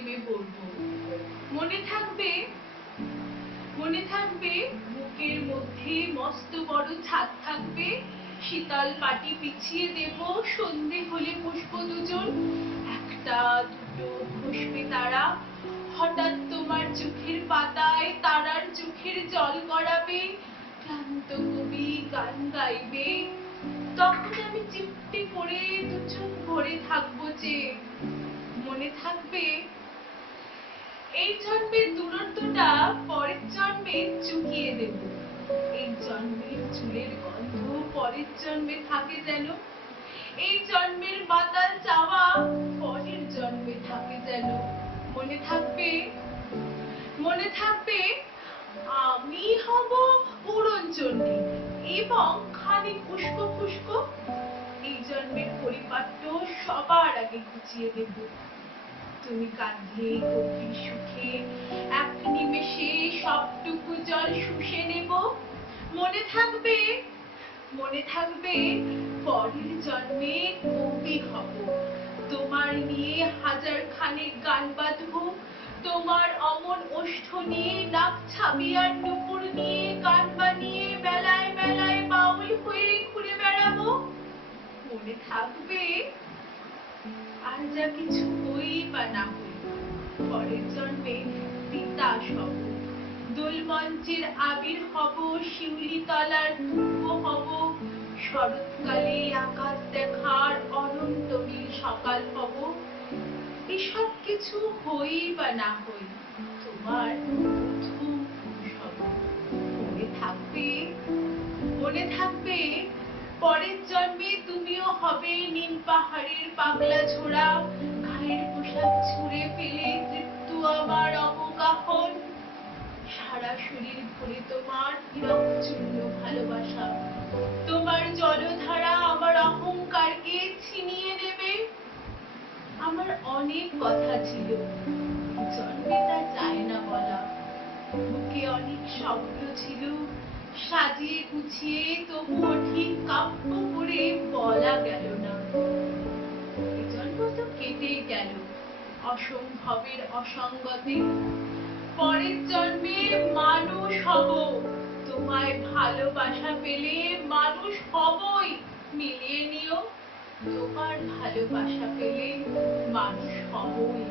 নেমে পড়বো। মনে থাকবে, মনে থাকবে বুকের মধ্যে মস্ত বড় ছাদ থাকবে, শীতল পাটি বিছিয়ে দেব, সন্ধে হলে বসবো দুজন, একটা দুটো খসবে তারা, হঠাৎ তোমার চোখের পাতায় তারার চোখের জল গড়াবে, ক্লান্ত কবি গান গাইবে, তখন আমি চিমটি করে দুচোখ ভরে থাকবো যে। মনে থাকবে এই জন্মের দূরত্বটা পরের জন্মে চুকিয়ে দেব, এই জন্মের চুলের গন্ধ পরের জন্মে থাকে যেন, এই জন্মের মাতাল চাওয়া পরের জন্মে থাকে যেন। মনে থাকবে, মনে থাকবে আমি হব উড়নচণ্ডী এবং খানিক উস্কো খুস্কো, এই জন্মের পরিপাট্য সবার আগে ঘুচিয়ে দেব। তুমি কাঁধে গভীর সুখে এক নিমেষে সবটুকু জল শুষে নেব। মনে থাকবে, মনে থাকবে পরের জন্মে কবি হব, তোমার নিয়ে হাজার খানেক গান বাঁধবো, তোমার অমন ওষ্ঠ নিয়ে নাক ছাবিয়ার নুপুর নিয়ে গান বানিয়ে মেলায় মেলায় বাউল হয়ে ঘুরে বেড়াবো। মনে থাকবে আর যা কিছু হই বা না হই, পরের জন্মে তিতাস হব, দোলমঞ্চের আবির হব, শিউলি তলার ধূপ হব, শরৎকালে আকাশ দেখার অনন্ত নীল সকাল হব। এসব কিছু হই বা না হই, তোমার প্রথম পুরুষ হব। মনে থাকবে, মনে থাকবে পরের জন্মে তুমিও হবে নীল পাহাড়ের পাগলা ঝোড়া, গায়ের পোশাক ছুঁড়ে ফেলে তৃপ্ত আমার অবগাহন, সারা শরীর ভরে তোমার বিরহচূর্ণ ভালোবাসা, তোমার জলধারা আমার অহংকারকে ছিনিয়ে নেবে। আমার অনেক কথা ছিল, জন্মে তা যায় না বলা, বুকে অনেক স্বপ্ন ছিল, সাজিয়ে গুছিয়ে তবুও ঠিক কাব্য করে বলা গেল না। এ জন্ম তো কেটে গেল অসম্ভবের অসঙ্গতে, পরের জন্মে মানুষ হব, তোমায় ভালোবাসা পেলে মানুষ হবই, মিলিয়ে নিও, তোমার ভালোবাসা পেলে মানুষ হবই।